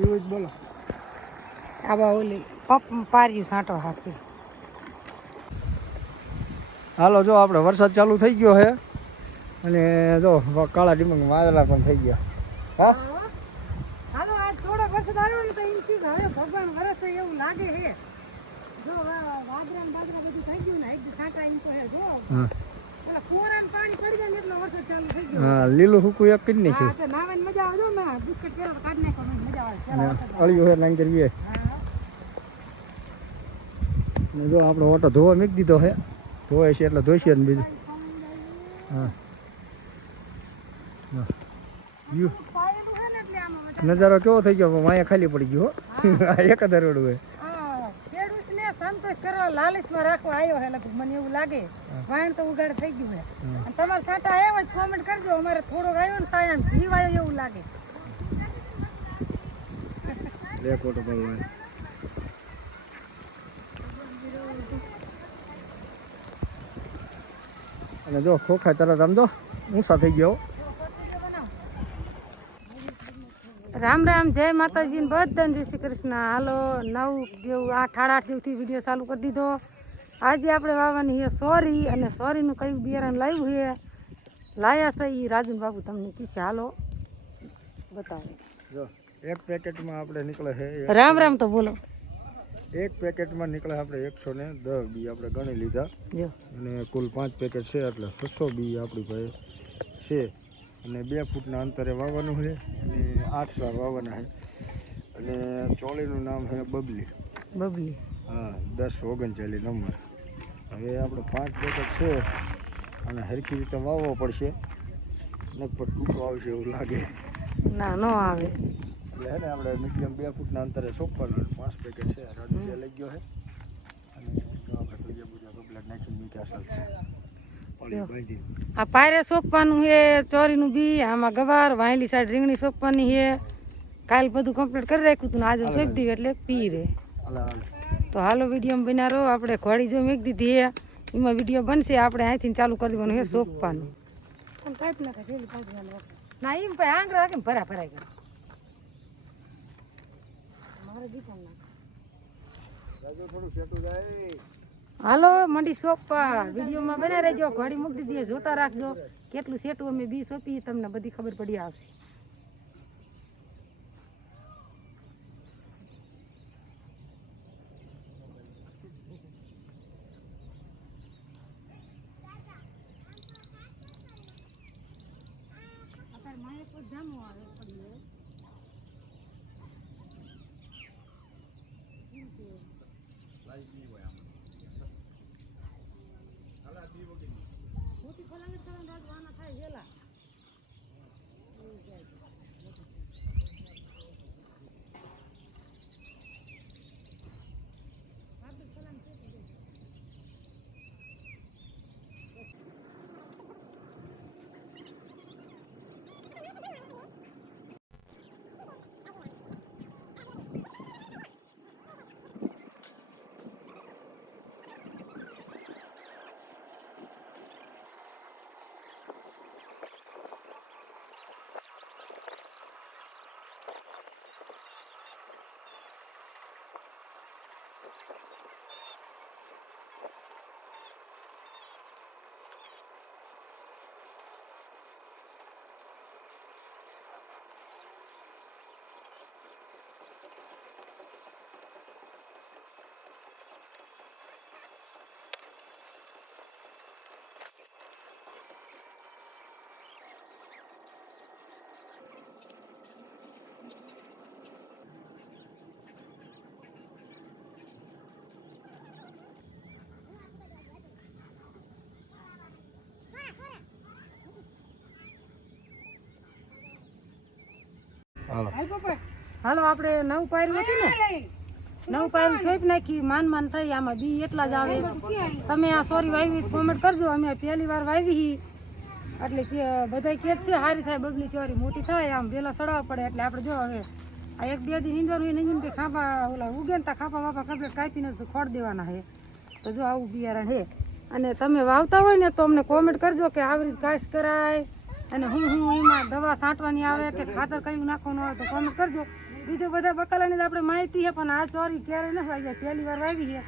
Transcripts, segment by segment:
પીવું જ બોલો. આવા ઓલી પંપ પાર્યું સાંટો હાથી. હાલો જો આપણે વરસાદ ચાલુ થઈ ગયો છે અને જો કાળા ડિમંગ વાદળા પણ થઈ ગયા. હા હાલો આજ થોડો વરસાદ આવ્યો ને તો એમ થયું કે હવે ભગવાન વરસે એવું લાગે છે. જો વાદળા ને બાદરા બધું થઈ ગયું ને એક સાંટા એમ તો હે જો ઓલા કોરાન પાણી પડી જાય ને એટલો વરસાદ ચાલુ થઈ ગયો. હા લીલું હુકું એક જ નહીં છે. હા તો નાવાની મજા આવે જો ને બિસ્કટ પેલો કાઢ નાખો મજા આવે. અળિયો હે લાઈન કરીએ. ને જો આપણો ઓટો ધોવા મૂકી દીધો છે. ધોવાય છે એટલે ધોઈશે ને બીજું. હા નજારો કેવો થઈ ગયો માયા ખાલી પડી ગયો એક જ રોડ હોય. ખેડૂતને સંતોષ કરવા લાલચમાં રાખવા આવ્યો હે લગભગ મને એવું લાગે. વાણ તો ઉગાડ થઈ ગયું હે અને તમારા સાટા આવ્યા હોય કોમેન્ટ કરજો. અમારે થોડોક આવ્યો ને તાય આમ જીવ આવ્યો એવું લાગે. એક ઓટો ભાઈ અને જો ખોખા તરત આમ જો ઊંચા થઈ ગયો. રામ રામ જય માતાજી ને બધાને જય શ્રી કૃષ્ણ. હાલો 9 જેવું 8:30 જેવુંથી વિડીયો ચાલુ કરી દીધો. આજે આપણે વાવવાની છે સોરી અને સોરીનું કયું બિયારણ લાવ્યું છે લાયા છે એ રાજુ બાબુ તમને કીધે. હાલો બતાવે જો એક પેકેટમાં આપણે નીકળે છે રામ રામ તો બોલો. એક પેકેટમાં નીકળે આપણે 110 બી આપણે ગણી લીધા જો અને કુલ 5 પેકેટ છે એટલે 600 બી આપણી પાસે છે અને 2 ફૂટના અંતરે વાવવાનું છે અને 8 સાર વાવવાના છે અને ચોળીનું નામ છે બબલી. બબલી હા 1039 નંબર. હવે આપણે 5 પેકેટ છે અને હરખી રીતે વાવવો પડશે લગભગ ટૂંકો આવશે એવું લાગે. ના ન આવે એટલે હે ને આપણે મીડિયમ 2 ફૂટના અંતરે સોંપવાનું 5 પેકેટ છે. રાજુ જે લઈ ગયો છે અને આપણે બીજા કપલેટ નાખીને મીઠા ચાલશે. આ પાયરે સોંપવાનું છે ચોરીનું બી. આમાં ગવાર વાયલી સાઈડ રીંગણી સોંપવાની છે. કાલ બધું કમ્પ્લીટ કરી રાખ્યું હતું ને આજે સોંપી દીધું એટલે પી રે. તો હાલો વિડીયો બન્યા રહો. આપણે ઘોડી જો મેક દીધી છે એમાં વિડીયો બનશે. આપણે અહીંથી ચાલુ કરી દેવાનું છે સોંપવાનું. ના એમ ભાઈ આંગ રાખે ને ભરા ભરાઈ ગયા. હાલો મંડી સોંપવા વિડીયોમાં બને રહેજો. ઘોડી મૂકી દીધી જોતા રાખજો કેટલું સેટું અમે બી સોંપી તમને બધી ખબર પડી આવશે. હાલો આપણે 9 પાયરું હતું ને 9 પાયરું સોંપી નાખી માન થઈ. આમાં બી એટલા જ આવે. તમે આ સોરી વાવી કોમેન્ટ કરજો. અમે પહેલી વાર વાવી એટલે કે બધા કે છે સારી થાય બબલી ચોરી મોટી થાય આમ વેલા સડાવવા પડે એટલે આપણે જો હવે આ 1-2 દી નીંદવાનું હોય નીંદીને કે ખાંપા ઓલા ઉગે ને ખાંપા બાપા કમ્પ્લીટ કાપીને ખોડ દેવાના છે. તો જો આવું બિયારણ છે અને તમે વાવતા હોય ને તો અમને કોમેન્ટ કરજો કે આવી રીતે ઘાસ કરાય અને હું એમાં દવા છાંટવાની આવે કે ખાતર કયું નાખવાનું આવે તો કોમેન્ટ કરજો. બીજું બધા બકાલાની જ આપણે માહિતી છે, પણ આ ચોરી ક્યારે ન વાવી પહેલી વાર વાવી છે.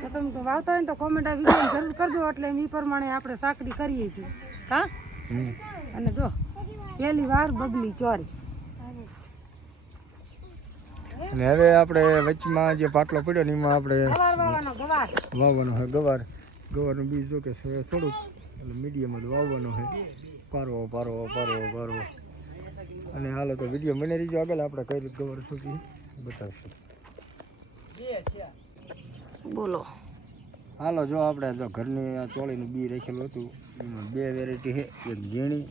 તો તમે વાવતા હોય ને તો કોમેન્ટ આ વિડીયો જરૂર કરજો, એટલે એ પ્રમાણે આપણે સાકરી કરીએ છીએ. હા, અને જો પહેલી વાર બબલી ચોરી. અને હવે આપણે વચમાં જે પાટલો પડ્યો ને એમાં આપણે ગવાર વાવવાનો, ગવાર વાવવાનો હોય ગવારનું બીજ જો કે છે થોડુંક એટલે મીડિયમ જ વાવવાનો હોય. પારવો અને હાલો તો વિડીયો બની રહીજો આગળ, આપણે કઈ રીતે ગવાર સૂકી બતાવશું. બોલો. હાલો જો આપણે જો ઘરની આ ચોળીનું બી રાખેલું હતું, એમાં 2 વેરાયટી છે, એક ઝીણી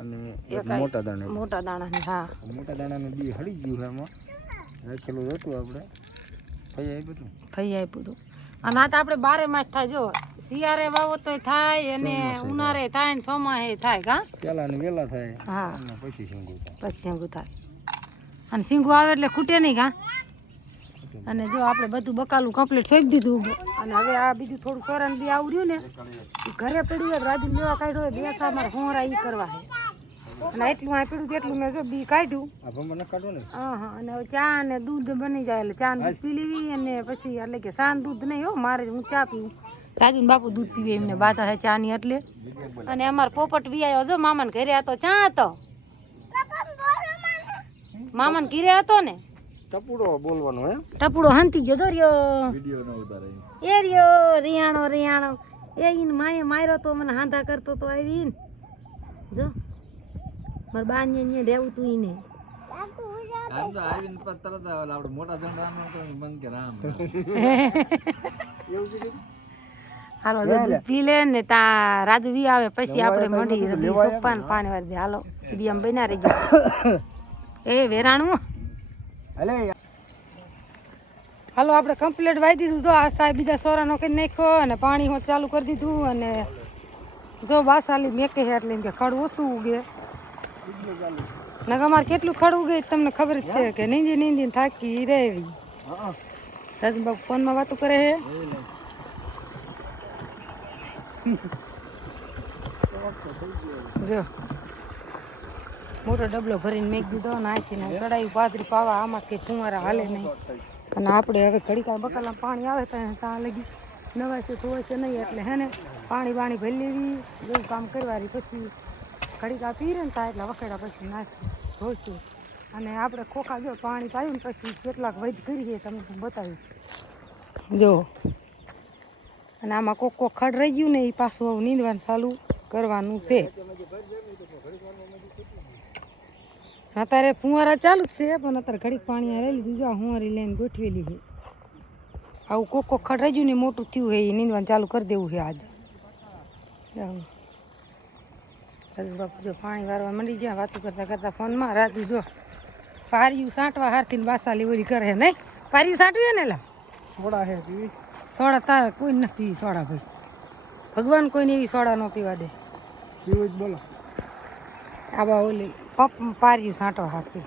અને એક મોટા દાણા. મોટા દાણાની, હા, મોટા દાણાનું બી હળી ગયું છે એમાં રાખેલું હતું આપણે. થઈ આપ્યું હતું. અને આ તો આપણે 12 માસ થાય. જો શિયાળે વાવો તો થાય અને ઉનાળે થાય ને ચોમાસે થાય. કા પેલા ને વેલા થાય, હા, અને પછી શીંગું થાય. અને શીંગું આવે એટલે ખૂટે નહીં. કા અને જો આપણે બધું બકાલું કમ્પ્લીટ સોંપી દીધું. અને હવે આ બીજું થોડું સોરાન બી આવડ્યું ને એ ઘરે પડ્યું હોય, રાજુ લેવા કાઢ્યો હોય, 2 સા મારે હોરા ઈ કરવા છે. અને એટલું આ પીડ્યું તેટલું મેં જો બી કાઢ્યું. હા, અને હવે ચા અને દૂધ બની જાય એટલે ચા દૂધ પી લેવી. અને પછી એટલે કે સાન દૂધ નહીં હો, મારે હું ચા પીવું. રાજુ બાપુ દૂધ પીવે, એમને બાધા છે ચા ની એટલે. અને અમારે પોપટ બી આવ્યો જો મામાને ઘરે હતો. ચા હતો મામાને ઘરે હતો ને. ટપુડો બોલવાનો હે, ટપુડો હાંતી ગયો. જો રહ્યો વિડિયો ન ઉતારે એ રહ્યો રિયાણો એ ઈન માએ માર્યો તો મને હાંધા કરતો તો આવીને. જો માર બાને ને દેવું તું ઈને આમ તો આવીને તરત આપણે મોટા ધંધામાં તો બંધ કે રામ એવું કીધું. હાલો દૂધ પી લે ને તા રાજુ વી આવે પછી આપણે મંડી રબી સોપાન પાણી વાર દે. હાલો વિડીયો બના રહી જાય. એ વેરાણું હાલો આપણે કમ્પ્લીટ વાઈ દીધું. જો આ સાહેબ બીજા સોરાનો કરી નાખ્યો અને પાણી હું ચાલુ કરી દીધું. અને જો બાસાલી મેકે છે એટલે એમ કે ખડ ઓછું ઉગે. નક અમારે કેટલું ખડ ઉગે તમને ખબર જ છે કે નીંદી થાકી રહેવી. રાજુબાબુ ફોનમાં વાતો કરે છે. જો મોટો ડબલો ભરીને મેક દીધો ને આખીને ચડાવી પાથરી પાવા. આમાં કે ફુવારા હાલે નહીં. અને આપણે હવે ઘડીકા બકાલા પાણી આવે તો ત્યાં લગી નવાશે ધોવાશે નહીં. એટલે હે ને પાણી ભરી લેવી, એવું કામ કરવાની. પછી ઘડીકા પીરે ને ત્યાં એટલે વખેડા પછી નાખી ધોઈશું. અને આપણે ખોખા જો પાણી પાયું ને પછી કેટલાક વૈધ કરીએ તમને બતાવ્યું. જો અને આમાં કોક ખડ રહી ગયું ને એ પાછું હવે નીંદવાનું ચાલુ કરવાનું છે. અત્યારે ફુવારા ચાલુ જ છે, પણ અત્યારે ઘડીક પાણી લઈ લીધું. જો હુંવારી લઈને ગોઠવેલી છે. આવું કોક ખડ રહી ગયું ને મોટું થયું છે એ નીંદવાનું ચાલુ કરી દેવું છે આજે. રાજુ બાપુ જો પાણી વારવા મંડી જાય વાતું કરતા ફોનમાં. રાજુ જો પારિયું સાંટવા હારથી બાસાલી ઓલી કરે નહીં. પારિયું સાંટવી ને લા સોડા હે પીવી. સોડા તારે કોઈ નથી પીવી સોડા ભાઈ. ભગવાન કોઈને એવી સોડા ન પીવા દે. પીવું જ બોલો. આ બા ઓલી પપ પારિયું સાંટવા હારથી.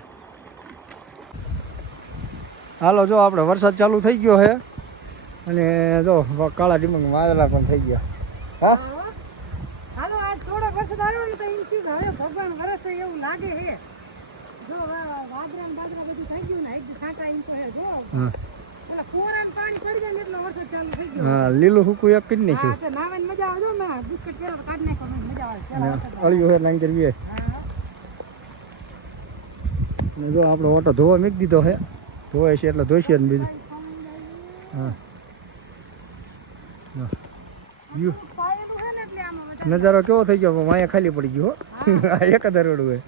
હાલો જો આપણે વરસાદ ચાલુ થઈ ગયો છે અને જો કાળા ડીમંગ વાદળા પણ થઈ ગયા. હા હાલો આજ થોડો વરસાદ આવ્યો ને તો એમ થયું હવે ભગવાન વરસે એવું લાગે છે. જો વાદળા ને બાદરા બધું થઈ ગયું ને એક સાંટા એમ તો હે. જો પેલા ફોરાન પાણી પડી જાય ને એટલો વરસાદ ચાલુ થઈ ગયો. હા લીલું હુકું એક જ નહીં છે. હા તો નાવાની મજા આવે. જો મેં બિસ્કટ કેરો કાઢી નાખો મજા આવે. અળિયો હે લાંગર વીએ. ને જો આપણો ઓટો ધોવા મૂકી દીધો છે. ધોવાય છે એટલે ધોઈશે ને બીજું. હા નજારો કેવો થઈ ગયો. માયા ખાલી પડી ગયો. એક જ રોડ હોય.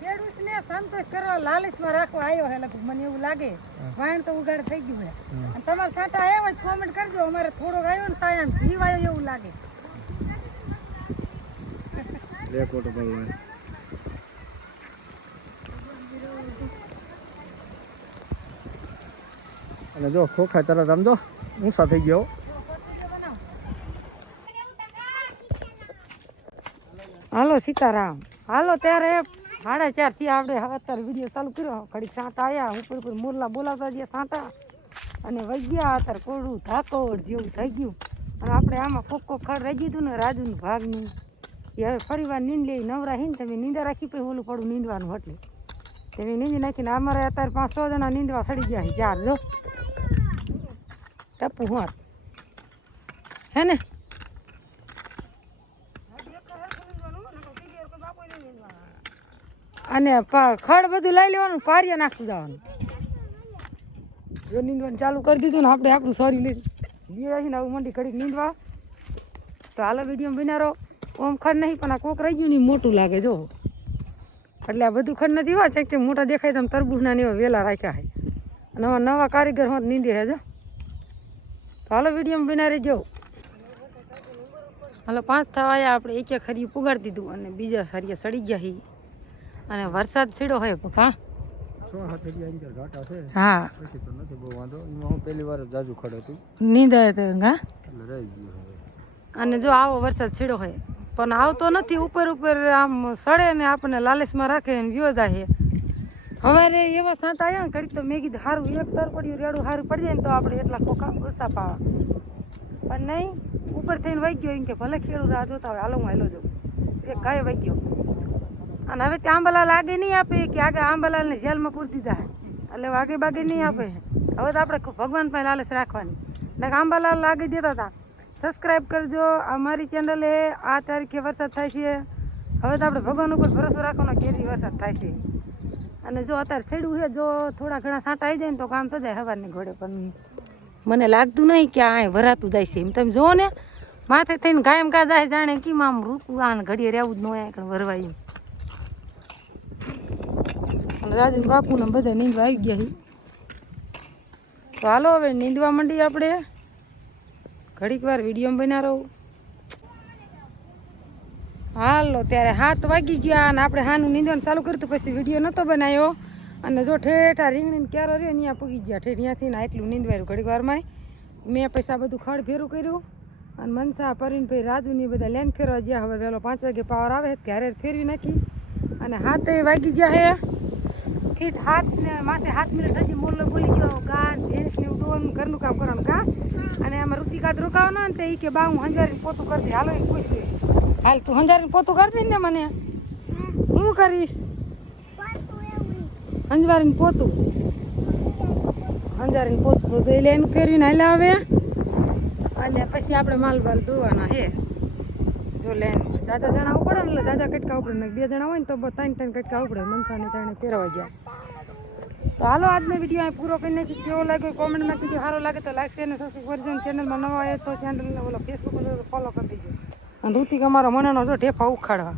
ખેડૂતને સંતોષ કરવા લાલચમાં રાખવા આવ્યો હે લગભગ મને એવું લાગે. વાયણ તો ઉગાડ થઈ ગયું હે. અને તમારા સાટા આવ્યા હોય કોમેન્ટ કરજો. અમારે થોડોક આવ્યો ને તાય આમ જીવ આવ્યો એવું લાગે. એક ઓટો બોલવા અને જો ખોખા તરત આમ જો ઊંચા થઈ ગયો. હાલો સીતારામ. હાલો ત્યારે 4:30 થી આપણે અત્યારે વિડીયો ચાલુ કર્યો. ઘડી સાંટા આવ્યા ઉપર મોરલા બોલાવતા ગયા સાંટા અને વગ્યા. અત્યારે કોરડું ધાકોડ જેવું થઈ ગયું. અને આપણે આમાં કોક ખડ રહી ગયું હતું ને રાજુનું ભાગનું એ હવે ફરી વાર નીંદ લે નવરા હે ને તમે નીંદા રાખી પછી ઓલું પડું નીંદવાનું એટલે એવી નીંદી નાખીને અમારે અત્યારે 5-6 જણા નીંદવા સડી ગયા છે 4 જો ટપુ હોત હે ને અને ખડ બધું લઈ લેવાનું પારિયા નાખતું જવાનું જો નીંદવાનું ચાલુ કરી દીધું ને આપણે આપણું સોરી લઈ ગયા છે ને આવું મંડી ઘડીક નીંદવા તો હાલો વિડીયો બનારો ઓમ ખડ નહીં પણ આ કોક રહી ગયું નહીં મોટું લાગે જો એટલે આ બધું ખડ નથી હોય ચેક મોટા દેખાય તો તરબૂચના ને એવા વેલા રાખ્યા છે અને નવા કારીગર હોત નીંદે છે જો તો હાલો વિડીયો બનાવી જો હાલો 5 થવા આવ્યા આપણે એક હરિયું પુગાડી દીધું અને બીજા હરિયા સડી ગયા છે અને વરસાદ સીડો હોય હા હા પછી તો નથી બહુ વાંધો હું પહેલી વાર જાજુ ખડ હતું નીંદાય તો હા એટલે રહી ગયું હવે અને જો આવો વરસાદ સીડો હોય પણ આવતો નથી ઉપર આમ સડે ને આપણને લાલચમાં રાખે ને વ્યો જાય હવે એવા સાંટા આવ્યા ને ઘડીક તો મેં કીધું સારું એક તર પડ્યું રેડું સારું પડી જાય ને તો આપણે એટલા ખોખા ઓછા પાવા પણ નહીં ઉપર થઈને વહી ગયો એમ કે ભલે ખેડૂત રાહ જોતા હોય હાલો હું હાલો જાઉં એક ગાય વહી ગયો અને હવે ત્યાં આંબાલાલ આગે નહીં આપે કે આગળ આંબાલાલને જેલમાં પૂરી દીધા એટલે આગે બાગે નહીં આપે હવે તો આપણે ભગવાન પાસે લાલચ રાખવાની ને આંબાલાલ આગે દેતા હતા સબસ્ક્રાઈબ કરજો અમારી ચેનલે આ તારીખે વરસાદ થાય છે હવે તો આપણે ભગવાન ઉપર ભરોસો રાખવાનો કેદી વરસાદ થાય છે અને જો અત્યારે છેડું છે જો થોડા ઘણા સાંટા આવી જાય ને તો કામ થઈ જાય હવારની ઘોડે પણ મને લાગતું નહીં કે આ ભરાતું જાય છે એમ તમે જુઓ ને માથે થઈને કાયમ કા જાય જાણે કેમ આમ રૂકું આ ઘડીએ રહેવું જ ન હોય ભરવાયું અને રાજુ બાપુને બધા નીંદવા આવી ગયા તો હાલો હવે નીંદવા માંડી આપણે ઘડીક વાર વિડીયો બના રહું હાલો ત્યારે 7 વાગી ગયા અને આપણે હાનું નીંદવાનું ચાલુ કર્યું પછી વિડીયો નહોતો બનાવ્યો અને જો ઠેઠા રીંગણીને ક્યારો રહ્યો ત્યાં પૂગી ગયા ઠેઠ ત્યાંથી ને એટલું નીંદવાયું ઘડીક વારમાં મેં પૈસા બધું ખડ ફેરું કર્યું અને મનસા પરીનભાઈ રાજુની બધા લેન ફેરવા ગયા હવે વહેલો 5 વાગે પાવર આવે ત્યારે ફેરવી નાખી અને 7 વાગી ગયા હે ફીટ હાથ ને માથે 7 મિનિટ હજી મોરલો બોલી ગયો ગાન ભેંસ ને ઉડવાનું ઘરનું કામ કરવાનું કા અને આમાં ઋતિકાદ રોકાવાનો ને તે કે બા હું હંજારીને પોતું કરી દે હાલો એ પૂછ્યું હાલ તું હંજારીને પોતું કરી દે ને મને હું કરીશ હંજવારીને પોતું હંજારીને પોતું તો એટલે એનું ફેરવીને હાલ્યા આવે અને પછી આપણે માલ બાલ ધોવાના હે જો લેન જાજા જણા ઉપડે ને એટલે જાજા કટકા ઉપડે ને 2 જણા હોય ને તો 3 કટકા ઉપડે મનસાને ત્રણે ફેરવા ગયા તો હાલો આજનો વિડીયો અહીં પૂરો કરી નાખી કેવો લાગ્યો કોમેન્ટમાં કીધું સારો લાગે તો લાઈક શેર અને સબસ્ક્રાઈબ કરજો ચેનલમાં નવા આવે તો ચેનલને ફોલો કરી દેજો અને ઋતિક અમારો મનાનો જો ઢેફા ઉખાડવા